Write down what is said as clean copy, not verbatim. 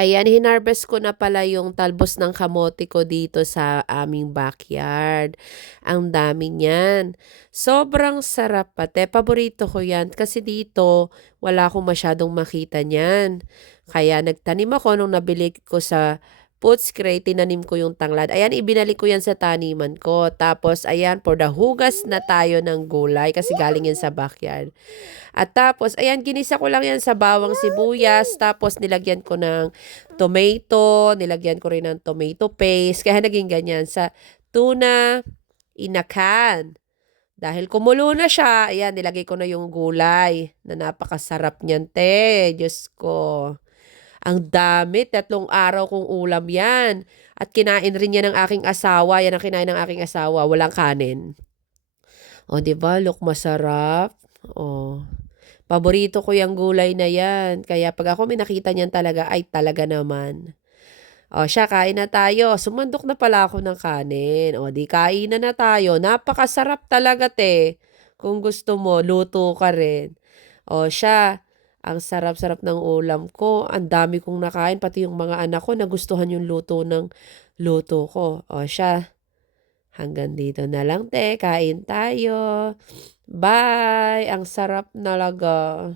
Ayan, hinarvest ko na pala yung talbos ng kamote ko dito sa aming backyard. Ang dami niyan. Sobrang sarap pati, paborito ko 'yan kasi dito wala akong masyadong makita niyan. Kaya nagtanim ako nung nabili ko sa Footscray, tinanim ko yung tanglad. Ayan, ibinalik ko 'yan sa taniman ko. Tapos ayan, for the hugas na tayo ng gulay kasi galing 'yan sa backyard. At tapos ayan, ginisa ko lang 'yan sa bawang sibuyas, tapos nilagyan ko ng tomato, nilagyan ko rin ng tomato paste, kaya naging ganyan. Sa tuna, inakan. Dahil kumulo na siya, ayan, nilagay ko na yung gulay na napakasarap niyan, 'te, Diyos ko. Ang dami, 3 araw kong ulam 'yan at kinain rin 'yan ng aking asawa, 'yan ang kinain ng aking asawa, walang kanin. Oh, 'di ba, look masarap? Oh. Paborito ko yang gulay na 'yan, kaya 'pag ako may nakita niyan talaga, ay talaga naman. O siya, kain na tayo. Sumandok na pala ako ng kanin. O 'di kainan na tayo. Napakasarap talaga, te. Kung gusto mo, luto ka rin. O siya, ang sarap-sarap ng ulam ko. Ang dami kong nakain, pati yung mga anak ko nagustuhan yung luto ko. O siya, hanggang dito na lang, te. Kain tayo. Bye. Ang sarap talaga.